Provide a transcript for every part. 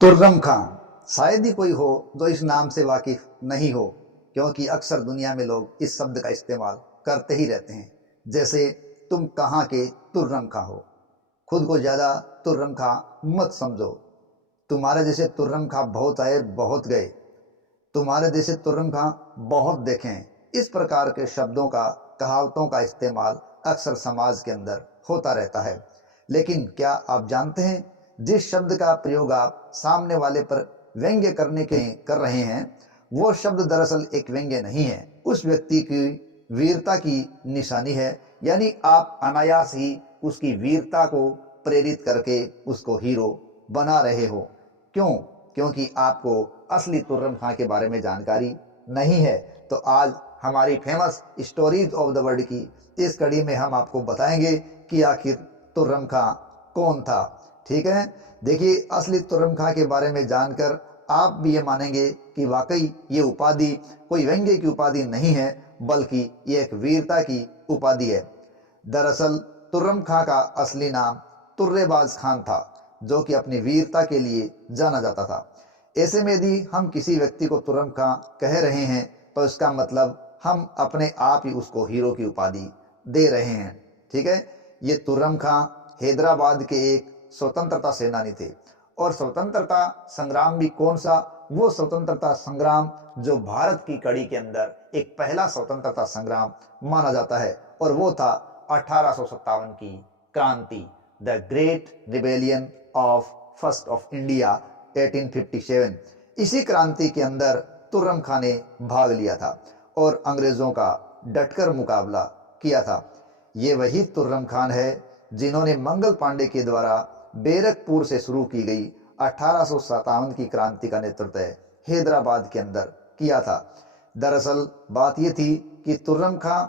तुर्रम खां, शायद ही कोई हो जो इस नाम से वाकिफ नहीं हो, क्योंकि अक्सर दुनिया में लोग इस शब्द का इस्तेमाल करते ही रहते हैं। जैसे तुम कहाँ के तुर्रम खां हो। खुद को ज़्यादा तुर्रम खां मत समझो। तुम्हारे जैसे तुर्रम खां बहुत आए बहुत गए। तुम्हारे जैसे तुर्रम खां बहुत देखे हैं। इस प्रकार के शब्दों का, कहावतों का इस्तेमाल अक्सर समाज के अंदर होता रहता है। लेकिन क्या आप जानते हैं, जिस शब्द का प्रयोग आप सामने वाले पर व्यंग्य करने के कर रहे हैं, वो शब्द दरअसल एक व्यंग्य नहीं है, उस व्यक्ति की वीरता की निशानी है। यानी आप अनायास ही उसकी वीरता को प्रेरित करके उसको हीरो बना रहे हो। क्यों? क्योंकि आपको असली तुर्रम खां के बारे में जानकारी नहीं है। तो आज हमारी famous stories of the world की इस कड़ी में हम आपको बताएंगे कि आखिर तुर्रम खां कौन था। ठीक है, देखिए, असली तुर्रम खां के बारे में जानकर आप भी ये मानेंगे कि वाकई ये उपाधि कोई व्यंग्य की उपाधि नहीं है, बल्कि ये एक वीरता की उपाधि है। दरअसल तुर्रम खां का असली नाम तुर्रेबाज खान था, जो कि अपनी वीरता के लिए जाना जाता था। ऐसे में यदि हम किसी व्यक्ति को तुर्रम खां कह रहे हैं, तो इसका मतलब हम अपने आप ही उसको हीरो की उपाधि दे रहे हैं। ठीक है, ये तुर्रम खां हैदराबाद के एक स्वतंत्रता सेनानी थे। और स्वतंत्रता संग्राम भी कौन सा? वो स्वतंत्रता संग्राम जो भारत की कड़ी के अंदर एक पहला स्वतंत्रता संग्राम माना जाता है, और वो था 1857 की क्रांति, the great rebellion of first of India 1857। इसी क्रांति के अंदर तुर्रम खां ने भाग लिया था और अंग्रेजों का डटकर मुकाबला किया था। ये वही तुर्रम खान है जिन्होंने मंगल पांडे के द्वारा बैरकपुर से शुरू की गई 1857 की क्रांति का नेतृत्व हैदराबाद के अंदर किया था। दरअसल बात यह थी कि तुर्रम खां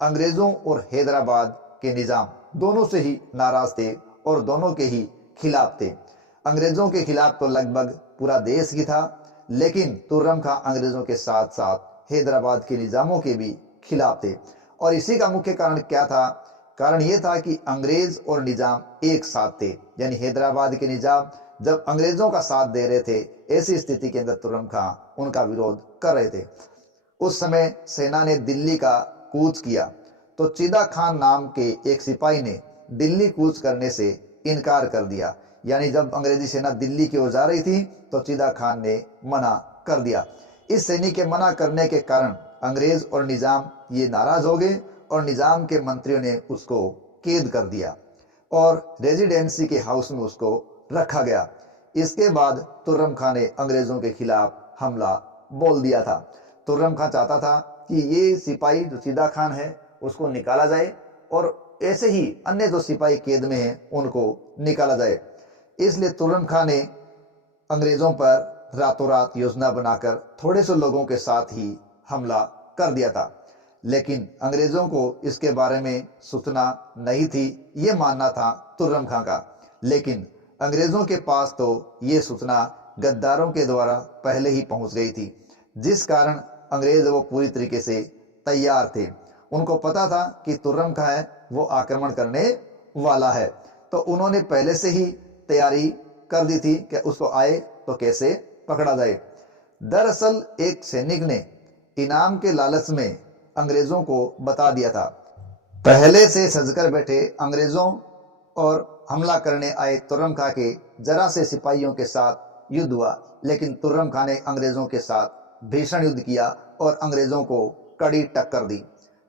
अंग्रेजों और हैदराबाद के निजाम दोनों से ही नाराज थे और दोनों के ही खिलाफ थे। अंग्रेजों के खिलाफ तो लगभग पूरा देश ही था, लेकिन तुर्रम खां अंग्रेजों के साथ साथ हैदराबाद के निजामों के भी खिलाफ थे। और इसी का मुख्य कारण क्या था? कारण यह था कि अंग्रेज और निजाम एक साथ थे। यानी हैदराबाद के निजाम जब अंग्रेजों का साथ दे रहे थे, ऐसी स्थिति के अंदर तुर्रम खां उनका विरोध कर रहे थे। उस समय सेना ने दिल्ली का कूच किया, तो चिदा खान नाम के एक सिपाही ने दिल्ली कूच करने से इनकार कर दिया। यानी जब अंग्रेजी सेना दिल्ली की ओर जा रही थी, तो चिदा खान ने मना कर दिया। इस सैनिक के मना करने के कारण अंग्रेज और निजाम ये नाराज हो गए और निजाम के मंत्रियों ने उसको कैद कर दिया और रेजिडेंसी के हाउस में उसको रखा गया। इसके बाद तुर्रम खां ने अंग्रेजों के खिलाफ हमला बोल दिया था। तुर्रम खां चाहता था कि ये सिपाही जो चिदा खान है उसको निकाला जाए, और ऐसे ही अन्य जो सिपाही कैद में हैं उनको निकाला जाए। इसलिए तुर्रम खां ने अंग्रेजों पर रातों रात योजना बनाकर थोड़े से लोगों के साथ ही हमला कर दिया था। लेकिन अंग्रेजों को इसके बारे में सूचना नहीं थी, ये मानना था तुर्रम खां का। लेकिन अंग्रेजों के पास तो ये सूचना गद्दारों के द्वारा पहले ही पहुंच गई थी, जिस कारण अंग्रेज वो पूरी तरीके से तैयार थे। उनको पता था कि तुर्रम खां है वो आक्रमण करने वाला है, तो उन्होंने पहले से ही तैयारी कर दी थी कि उसको आए तो कैसे पकड़ा जाए। दरअसल एक सैनिक ने इनाम के लालच में अंग्रेजों को बता दिया था। पहले से सजकर बैठे अंग्रेजों और हमला करने आए तुर्रम खां के जरा से सिपाहियों के साथ युद्ध हुआ, लेकिन तुर्रम खां ने अंग्रेजों के साथ भीषण युद्ध किया और अंग्रेजों को कड़ी टक्कर दी।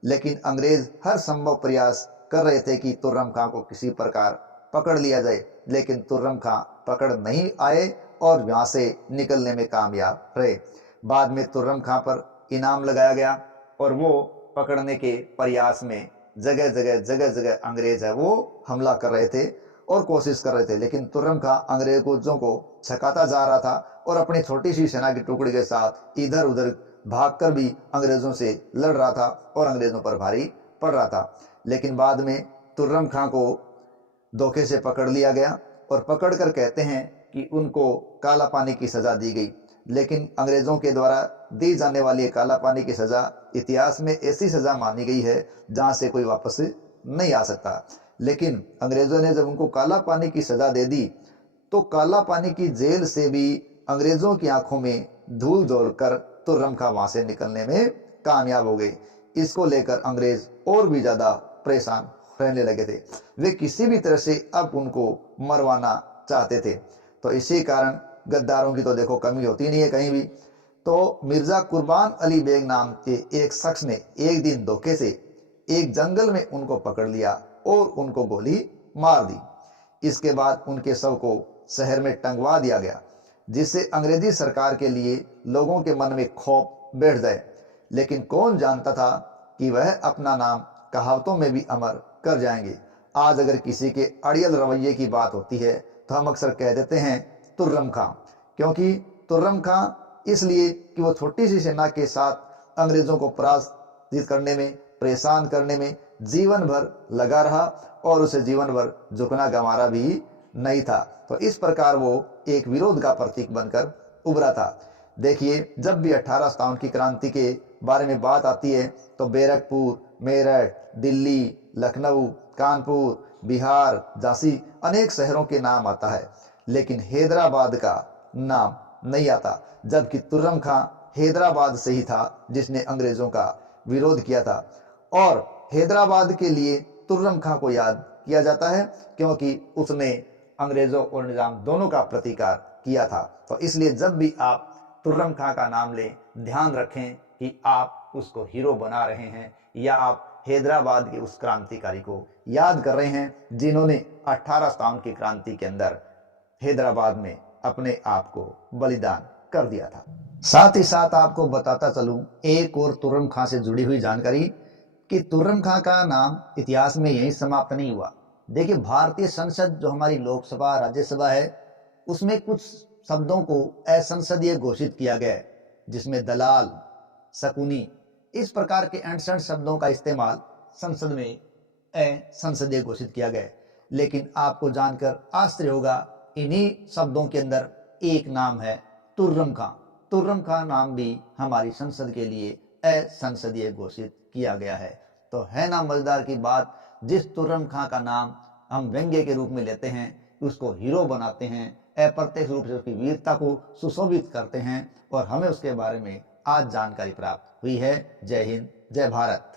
लेकिन अंग्रेज हर संभव प्रयास कर रहे थे कि तुर्रम खां को किसी प्रकार पकड़ लिया जाए, लेकिन तुर्रम खां पकड़ नहीं आए और वहां से निकलने में कामयाब रहे। बाद में तुर्रम खां पर इनाम लगाया गया और वो पकड़ने के प्रयास में जगह जगह अंग्रेज है वो हमला कर रहे थे और कोशिश कर रहे थे, लेकिन तुर्रम खां अंग्रेजों को छकाता जा रहा था और अपनी छोटी सी सेना की टुकड़ी के साथ इधर उधर भागकर भी अंग्रेजों से लड़ रहा था और अंग्रेजों पर भारी पड़ रहा था। लेकिन बाद में तुर्रम खां को धोखे से पकड़ लिया गया और पकड़कर कहते हैं कि उनको काला पानी की सजा दी गई। लेकिन अंग्रेजों के द्वारा दी जाने वाली काला पानी की सजा इतिहास में ऐसी सजा मानी गई है जहां से कोई वापस नहीं आ सकता। लेकिन अंग्रेजों ने जब उनको काला पानी की सजा दे दी, तो काला पानी की जेल से भी अंग्रेजों की आंखों में धूल झोंककर तुर्रम खां वहां से निकलने में कामयाब हो गए। इसको लेकर अंग्रेज और भी ज्यादा परेशान रहने लगे थे। वे किसी भी तरह से अब उनको मरवाना चाहते थे। तो इसी कारण गद्दारों की तो देखो कमी होती नहीं है कहीं भी। तो मिर्जा कुर्बान अली बेग नाम के एक शख्स ने एक दिन धोखे से एक जंगल में उनको पकड़ लिया और उनको गोली मार दी। इसके बाद उनके शव को शहर में टंगवा दिया गया, जिससे अंग्रेजी सरकार के लिए लोगों के मन में खौफ बैठ जाए। लेकिन कौन जानता था कि वह अपना नाम कहावतों में भी अमर कर जाएंगे। आज अगर किसी के अड़ियल रवैये की बात होती है तो हम अक्सर कह देते हैं तुर्रम खां। क्योंकि तुर्रम खां इसलिए कि वो छोटी सी सेना के साथ अंग्रेजों को पराजित करने में, परेशान करने में जीवन भर लगा रहा और उसे जीवन भर झुकना गंवारा भी नहीं था। तो इस प्रकार वो एक विरोध का प्रतीक बनकर उभरा था। देखिए, जब भी 1857 की क्रांति के बारे में बात आती है तो बैरकपुर, मेरठ, दिल्ली, लखनऊ, कानपुर, बिहार, झांसी अनेक शहरों के नाम आता है, लेकिन हैदराबाद का नाम नहीं आता। जबकि तुर्रम खां हैदराबाद से ही था जिसने अंग्रेजों का विरोध किया था। और हैदराबाद के लिए तुर्रम खां को याद किया जाता है क्योंकि उसने अंग्रेजों और निजाम दोनों का प्रतिकार किया था। तो इसलिए जब भी आप तुर्रम खां का नाम लें, ध्यान रखें कि आप उसको हीरो बना रहे हैं या आप हैदराबाद के उस क्रांतिकारी को याद कर रहे हैं जिन्होंने 1857 की क्रांति के अंदर हैदराबाद में अपने आप को बलिदान कर दिया था। साथ ही साथ आपको बताता चलूं एक और तुर्रम खां से जुड़ी हुई जानकारी कि तुर्रम खां का नाम इतिहास में यहीं समाप्त नहीं हुआ। देखिए, भारतीय संसद जो हमारी लोकसभा राज्यसभा है उसमें कुछ शब्दों को असंसदीय घोषित किया गया है, जिसमें दलाल, शकुनी इस प्रकार के एंटसेंट शब्दों का इस्तेमाल संसद में असंसदीय घोषित किया गया है। लेकिन आपको जानकर आश्चर्य होगा, इन्हीं शब्दों के अंदर एक नाम है तुर्रम खां। तुर्रम खां नाम भी हमारी संसद के लिए असंसदीय घोषित किया गया है। तो है ना मजेदार की बात, जिस तुर्रम खां का नाम हम व्यंग्य के रूप में लेते हैं, उसको हीरो बनाते हैं, अप्रत्यक्ष रूप से उसकी वीरता को सुशोभित करते हैं और हमें उसके बारे में आज जानकारी प्राप्त हुई है। जय हिंद, जय भारत।